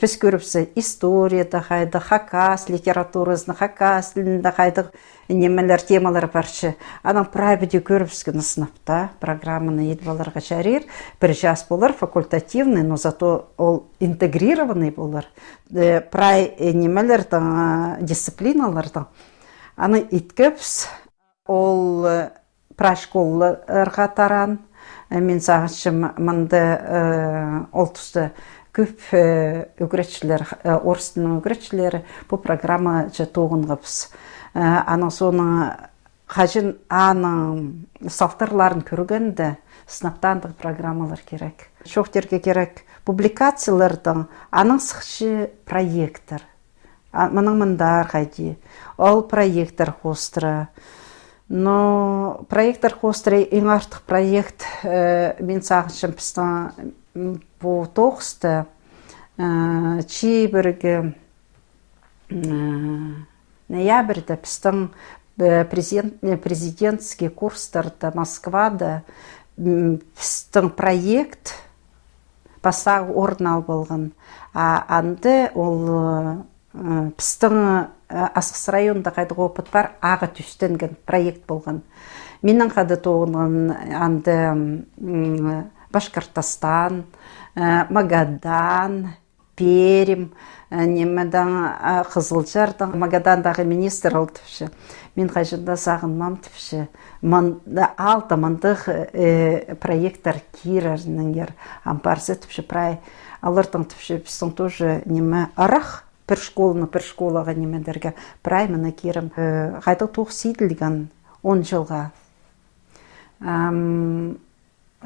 біз көріпсі историяда қайды, хакас литературасына, хакас тілінде қайдығы немелер темалар баршы. Анан прайбеде көріпскен сыныпта программаны едбаларға жарер. Бір жас болар, факультативный, но зато ол интегрированный болар. Прай немелердің дисциплиналардың. Аны иткепс, ол прай школларға таран. Мен сағыншым мұнды ол тұсты көп өгіретшілер, орыстың өгіретшілері бұл программа тоғын ғыпс. Ана соны қажын аның салтарларын көргенді сынаптандық программалар керек. Шоқтерге керек публикациялардың аның сықшы проекттар. Мұның мұндар қайди. Ол проекттар қостыры. Но проекттар қостыры ең артық проект мен сағыншым пістің бұл тоқысты чейбіргі ноябрьда пістің президентский курстарда Москвада пістің проект пасағы орын ал болған. Анды ол пістің Асқыс районында қайды опыт бар, аға түстенген проект болған. Менің қады тоғынған анды Башкортостан, Магадан, Перім, немедан Қызылжардан, Магадандағы министр ол түпші. Мен қайжында сағынмам түпші. Алты мандық проекттар кирарының ер ампарсы түпші прай. Алырдың түпші пістің тоже неме арақ бір школаға немедерге прай мұны керім. Қайда тоқ сейділген 10 жылға.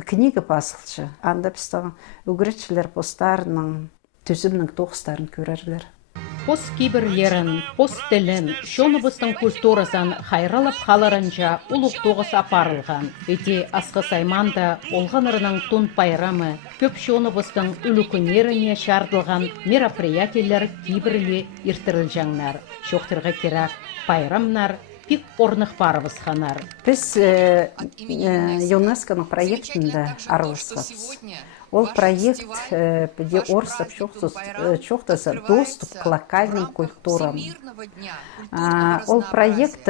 Книга басылшы. Анда біздің үгіретшілер постарының, түзімнің тоғыстарын көрерлер. Пос киберлерін, пос тілін, шоныбыстың культурасын хайралып қаларынша ұлық тоғыс апарылған. Эти асқы сайманда олғанырының тун пайрамы, көп шоныбыстың үлікінеріне шардылған мероприятиялар киберлі ертірілжаңнар. Шоқтырға керек пайрамнар, пик орнық барыбыз ханар. Біз ЮНЕСКОның проектінде араласқанбыз. Ол проект где орыстап чоқтасы доступ к локальным культурам. Ол проект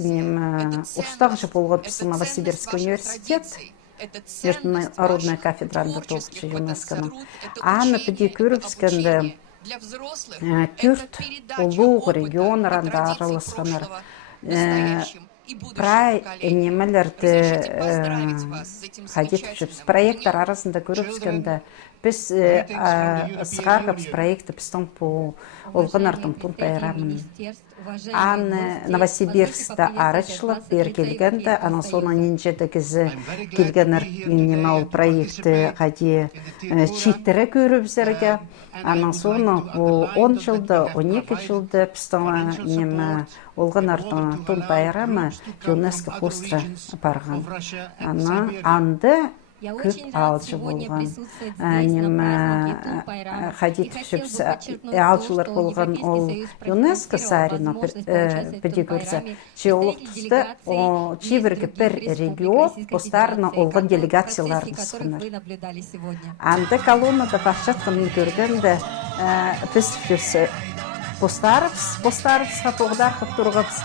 устағы болған біздің Новосибирский университет, Международная кафедранда тоғытшы ЮНЕСКОның. Аны біде көріпскенді күрт ұлуғы регионарында араласқанар. Прай немелерді қадет үшіпс. Проекттар арасында көріпскенді біз сығарғапс проекті біздің олғын артың пұн пайрамын. Аны Новосибирскта арычылық бер келгенді, ана соның ненжедігізі келгенір неме ол проекті қаде читірі көріпзерге. Ана соны 10 жылды, 12 жылды біздің неме олғын артың пұн пайрамы ЮНЕСКО хостра барған. Анды көп алжы болған. Қадет үшіпс алжылар болған ол ЮНЕСКО сарина біде көрсі. Чеолық тұсты чебіргі бір регион постарына олған делегацияларын сықыныр. Анды колоннада бақшатқының көргенді біз постарывсқа тоғдар қып тұрғапс.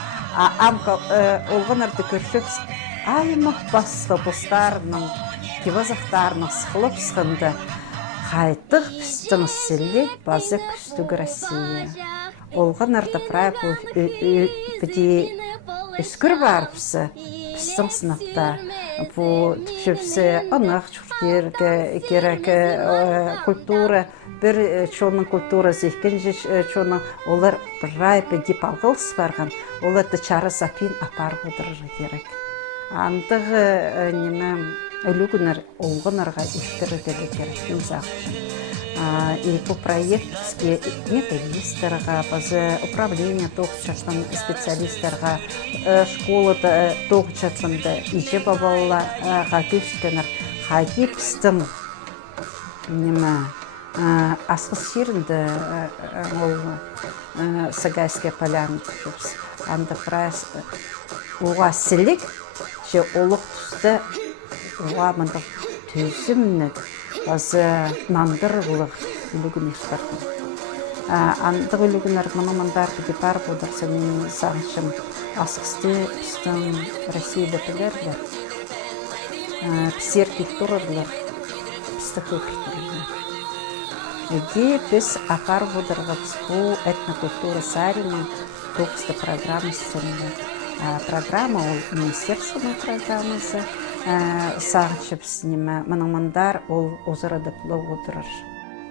Олған арды көршіпс. Аймақ басқа постарының кивазақтарының сықылып сықынды қайтық пістің селек базы күстігі Россия. Олған арды прай біде үскір барыпсы пістің сынапта. Бұл түпшіпсі анық жүрдер керек культура, бір чоның культура зеккен чоның олар прай біде балғылыс барған. Оларды чары сапин апар бұдыры керек. Андығы неме үлігінер олғынарға іштірігілі керектің зақшын. И по проект бізге методистерға, базы управление тоғычатқан специалистерға, школада тоғычатқанды ижі бабаларға көстенір. Қади біздің асқыз шерінді Сагайская поляны түшіпсі. Анды прайс оға сілік, же олық түсті оға мұндық төзімнік, базы нандырғылық үлігін ештардың. Андық үлігінер мұнымандар біде бар болдырса мен сағыншым асқысты біздің Россияда білерлер. Пісер культуралар, бізді көпіртілер. Еге біз ақар бұдырғапс бұл этнокультура сарының тоғысты программасы сөнді. Программа ол министерствоның программасы. Сағыншыпс немі мұнымандар ол озырады бұлы отырыр.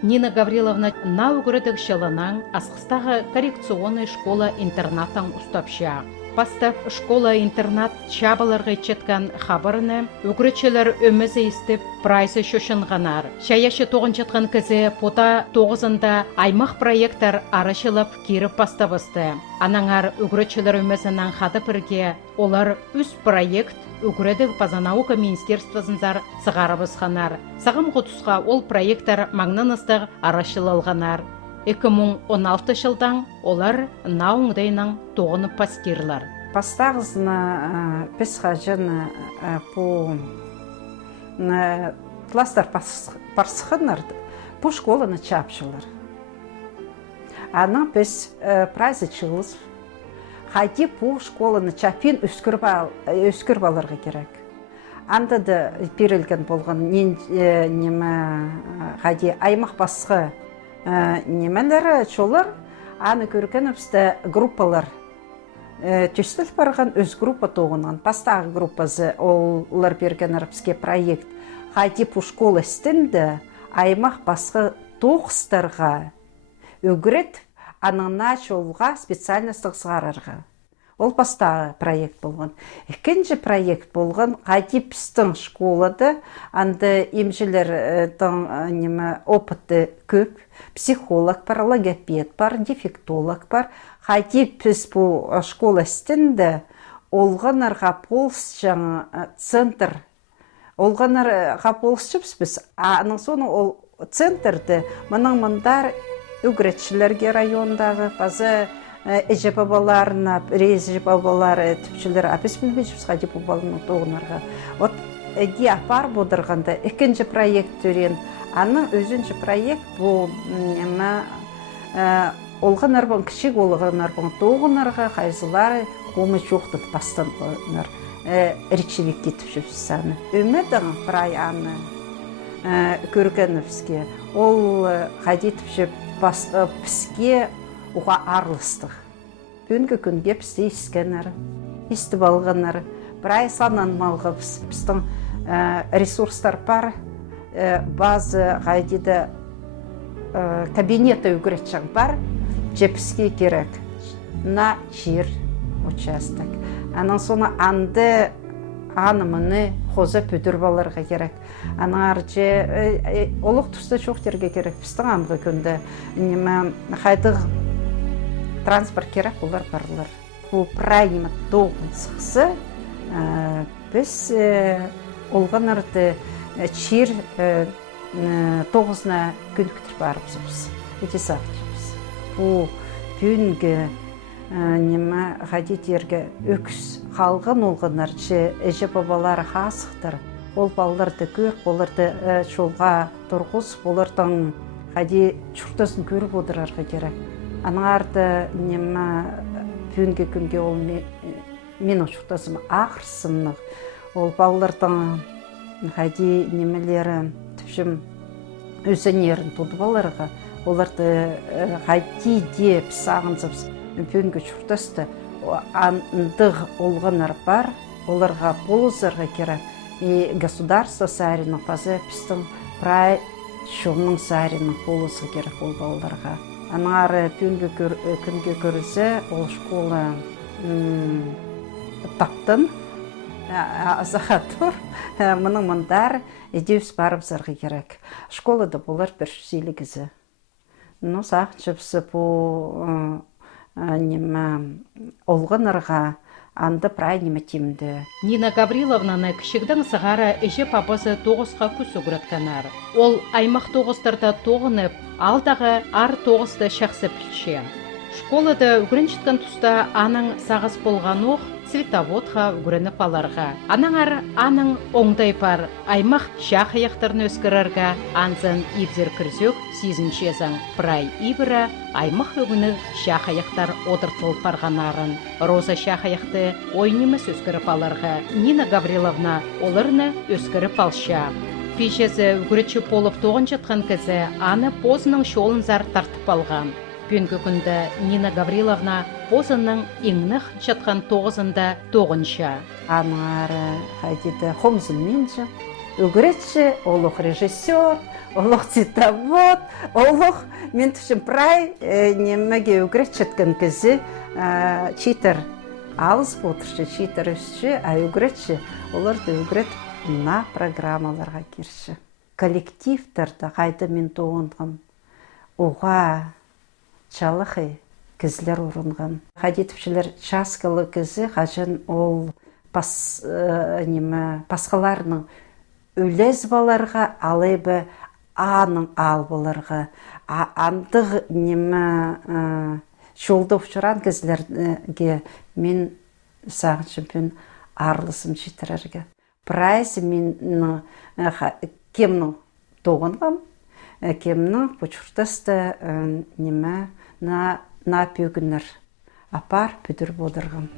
Нина Гавриловна на угрыдық шылынан асқыстағы коррекционный школа-интернаттан ұстапша. Пастав школа-интернат чабаларға четкен хабарыны үгірітшілер өмізі істіп прайсы шошынғанар. Шаяшы тоғын четкен кізі пота тоғызында аймақ проекттар арышылып керіп бастабысты. Анаңар үгірітшілер өмізінен қады бірге олар үз проект үгіреді Пазанаука министерствозынзар сығарыбызғанар. Сағым ғұтысқа ол проекттар маңнаныстық арышылылғанар. 2016 жылдан олар науыңдайның тоғыны пастирлар. Пастағызына біз қажыны по пластар парсықынарды по школаны чапшылар. Ана біз прайзы чығыз қайди по школаны чапин өскір баларға керек. Андады перілген болған қайди аймақ басқы немелері чолар, аны көрген өпсті группалар түстіл барған өз группа тоғынан. Пастағы группасы олар берген әріпске проект. Қайди по школы стенді аймақ басқы тоғыстарға өгірет анына чолға специальностық сығарарға. Ол бастағы проект болған. Екінші проект болған, қайти пістің школады, анды емшілердің опыты көп, психолог бар, логопед бар, дефектолог бар. Қайти піс бұл школа істінді, олғанарға полс жаңа центр, олғанарға полс шыпс біз, аның соны ол центрді мұның мұндар үгіретшілерге райондағы, базы әже бабаларына, рейзі бабалары түпшілер апес білмейшіпсіға деп бабалының тоғынарға. Вот әде апар бұдырғанда екінші проект түрен, аның өзінші проект бұл олған арбан кішік олған арбан тоғынарға қайзылары қомы жоқтық бастанғанар речевикке түпшіпсіні. Өмедің прай аны көргенівске, ол қайде түпшіп піске уға арлыстық. Үнгі күнге пісті искенер, істіп алғанар, бірай сананмалға пістің ресурстар бар, базы қайдеді кабинеті үгіретшің бар, жепіске керек на жер участок. Анан соны анды анымыны қоза пөдірбаларға керек. Анар же олық тұста шоқтерге керек. Пістің амғы күнді қайдық транспорт керек олар барлар. Бұл прайнымы тоғын сықсы біз олған арды чир тоғызына күн күтір барып сөз. Өте сағычымыз. Бұл бүгінгі ғадетерге өкіс қалған олғанар әже бабалары қасықтыр. Ол балаларды көр, оларды жолға тұрғыз, олардың ғаде чұртасын көріп отырарға керек. Анағарды бүгінгі күнге ол мен чұртасым ақырсымнық. Ол балалардың ғаде немелері түпшім өзінерін тұдып аларға. Оларды ғаде деп сағынсыз бүгінгі чұртасты андық олғанар бар, оларға болызарға керек. И государство саринық базы пістің прай шоның саринық болызы керек ол балаларға. Анары бүгінгі күнге көрізі ол школа таптын, азаға тұр, мұның мұндар едеус барып зарға керек. Школада болар 150-ізі. Ну, сақчыпсы бұл олғанарға анды прай неме тимді. Нина Гавриловнаны кішігдің сығары әже папасы тоғызға күс үгіретканар. Ол аймақ тоғыздарда тоғынып, алдағы ар тоғызды шақсы пілше. Школада үгіріншіткен тұста аның сағыз болған оқ, световодға үгірініп аларға. Аның оңдай бар аймақ шақ аяқтарын өскірарға анзын ибзер кірзек сезінчезің прай ибірі аймақ өгіні шақ аяқтар одыртылып барғанарын. Роза шақ аяқты ойнеміз өскіріп аларға. Нина Гавриловна оларыны өскіріп алша. Пешезі үгіретші болып тоғын жатқан кізі аны позының шолын зар тартып алған. Бүгінгі күнді Нина Гавриловна позының еңніх жатқан тоғызында тоғынша. Анары қайдеді қомзын менші, үгіретші, олық режиссер, олық цветовод, олық мен түшін прай немеге үгірет жатқан кізі читер алыс бұтыршы, читер өсші, үгіретші, оларды үгірет на программаларға керші. Коллективтерді қайды мен тоғынғым. Оға чалықы кізлер орынған. Қадетіпшілер часкалы кізі қажын ол пасқаларының өлез баларға алайбы аның албыларға. Андық жолды ұшыран кізлерге мен сағыншым арлысым жетірерге. Прайсы мен кемнің тоғынғам, кемнің бұчыртасты на пөгінір апар пүдір бодырғым.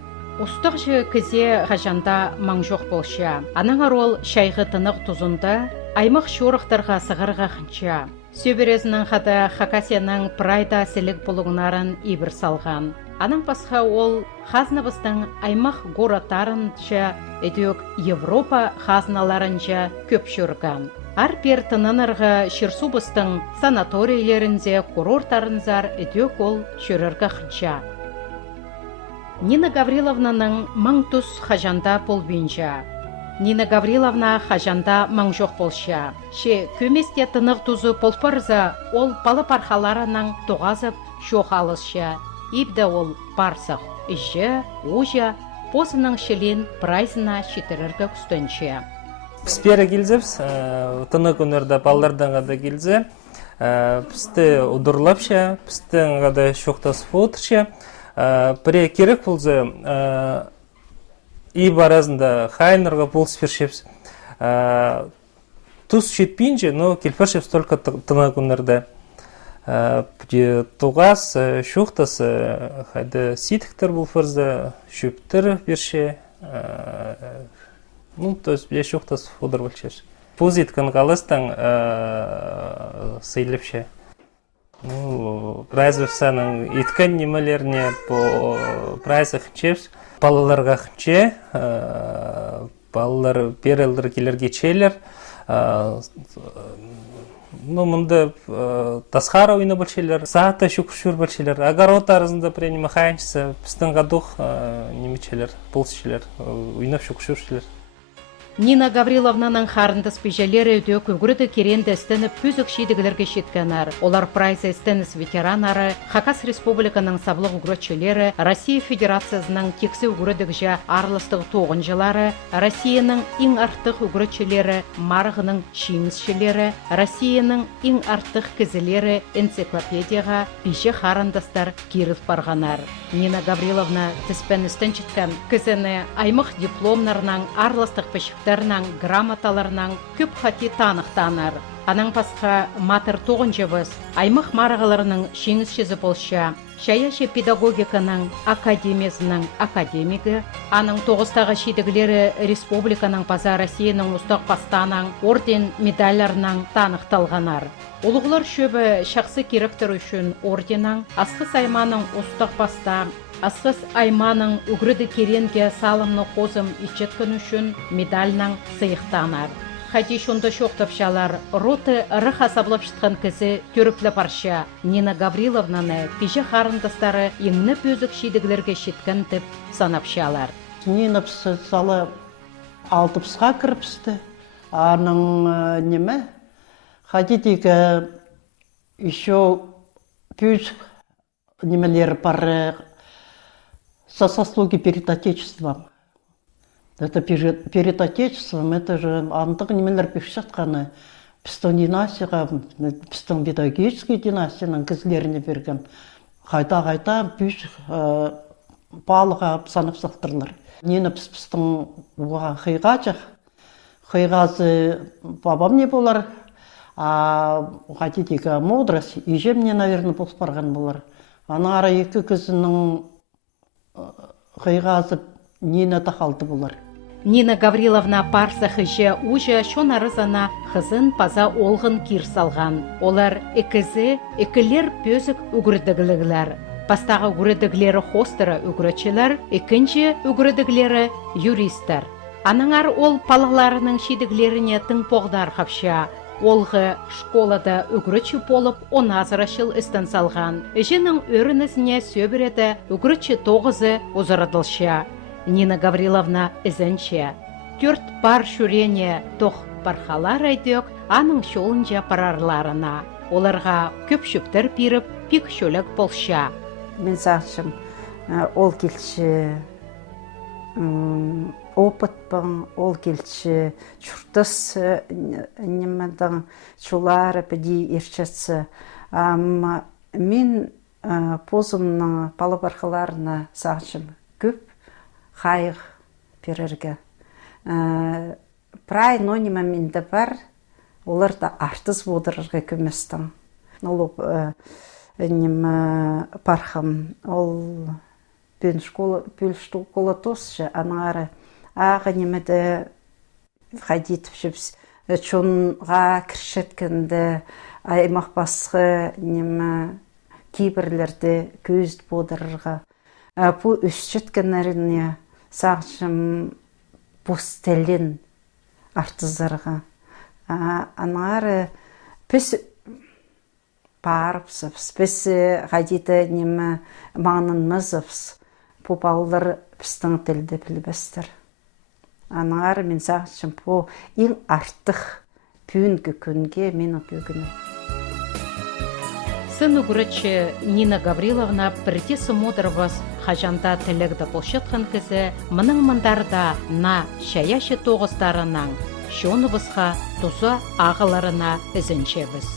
Устық жы кізе ғажанда маң жоқ болша. Анаңар ол шайғы тынық тұзында аймақ шорықтарға сығырға қынша. Сөберезінің қады Хакасияның прайда сілік болуғынарын ибір салған. Аның басқа ол қазнабыстың аймақ гораттарынша әдек Европа қазналарынша көп жүрген. Арпер тынынырғы Шерсубыстың санаторийлерінде курорттарынзар әдек ол шөріргі қынша. Нина Гавриловнаның маң тұс хажанда полбинча. Нина Гавриловна хажанда маң жоқ болша. Ше көместе тынық тұзы полпарза ол палы пархаларының тоғазып шоқ алысша. Ибді ол парсық іші, ұжа, посының шелен прайзына шетіріргі күстінші. Спера келзепс, тынық өнерді баллардан ғада келзе, пісті ұдырлапша, пістің ғада шоқтасы отырша, Пре керек болса, и баразында хайнерға болс першепс. Туз жетпейінше, но келпершепс только тына күнерді. Туғас, шуқтас, хайды ситіктер бұл фырза, шөптір берше. То есть, бе шуқтас фудыр болшепс. Пузиткін қалыстан сейлепше. Прайз өпсаның еткен немелеріне по прайзы хынчепс. Балаларға хынче, балалар берелдер келерге чейлер. Мұнда тасхара ойны бөлшелер, саата шүкшүр бөлшелер. Агарот арызында прені махайыншысы, пістің ғадух немечелер, болсшелер, ойнап шүкшүршелер. Нина Гавриловнаның харындыс пежелері өде күгірді керенді істініп пүзік шейдігілерге шеткенар. Олар прайзы істініс ветеранары, Хакас Республиканың саблық үгірітшілері, Россия Федерациясының тексі үгірідігжі арлыстық тоғынжылары, Россияның ең артық үгірітшілері, Марғының шиңізшілері, Россияның ең артық кізілері энциклопедияға пеше харындыстар керіліп барғанар. Нина Гавриловна тіспен істін чіткен кізіні аймық дипломнарынан арлыстық пешіктерінің, грамоталарынан көп хати танықтанар. Аның пасқа матыр тоғынжывыз аймық марғаларының шеңізшізі болша, Шаяшы педагогиканың академиясының академигі, аның тоғыстағы шедігілері республиканың паза Россияның ұстақ пастаның орден медалярның танықталғанар. Олығылар шөбі шақсы керектір үшін орденің, асқыс айманың ұстақ паста, асқыс айманың үгірді керенге салымны қозым ичеткін үшін медальның сыйықтанар. Хади шонда шоқтапшалар роты рых асаблап шытқан кізі көріплі парша Нина Гавриловнаны пеше харындастары еңні пөзік шейдігілерге шеткен тіп санапшалар. Нина пісі салы 6 пысқа кіріпісті. Аның неме? Хади дейгі еще пөзік немелері бар со заслуги перед Отечеством. Это перед Отечеством, это же антық немелер пешатқаны. Пістің династияға, пістің педагогический династияның кізлеріне берген. Қайта-қайта пеш балыға санып сақтырлар. Нені пістің қиға жақ. Қиғазы бабам не болар, қайтедегі мудрость, ежем не, наверное, болып барған болар. Ана ара екі кізінің қиғазы нені тақалды болар. Нина Гавриловна парсы хыжы ұжы шон арызана хызын паза олғын кир салған. Олар екізі, екілер пөзік үгірдігілігілер. Пастағы үгірдігілері хостыры үгірітшілер, екінші үгірдігілері юристер. Аныңар ол палығларының шедігілеріне тың поғдар қапша. Олғы школада үгірітші болып, он азырашыл істін салған. Жының өрінізіне сөбіреді үгірітші тоғызы ұзырадылша. Нина Гавриловна ізінші. 4 пар шүрене тоқ пархалар айдек, аның шолынжа парарларына. Оларға көп шөптер пиріп, пик шөлік болша. Мен сақшым, ол келші опытпың, ол келші чұртыс немедің чулары пәді ерчетсі. Мен позымның палы пархаларына сақшым көп қайық перерге. Прай нонима менде бар, олар да артыз бодырырға көместің. Ол пархым, ол пүл школа тосшы, анары ағы немеді қайдетіп жіпс, чонға кіршеткінді, аймақ басқы кейбірлерді көзді бодырырға. Бұл үсчеткенлеріне сағшым постелін артызырға. Анары піс барыпсыз, піс ғадиді немі маңын мұзыпс. по баллар біздің тілді білбестір. Анар мен сағышым по ең артық күнгі күнге менің көгінім. Сыны гурачы Нина Гавриловна бірде Модровас хажанда тілігді болшатқан кізі, мұның мұндарда на шаяшы тоғыздарынан, шоны бізға тұзы ағыларына ізінчебіз.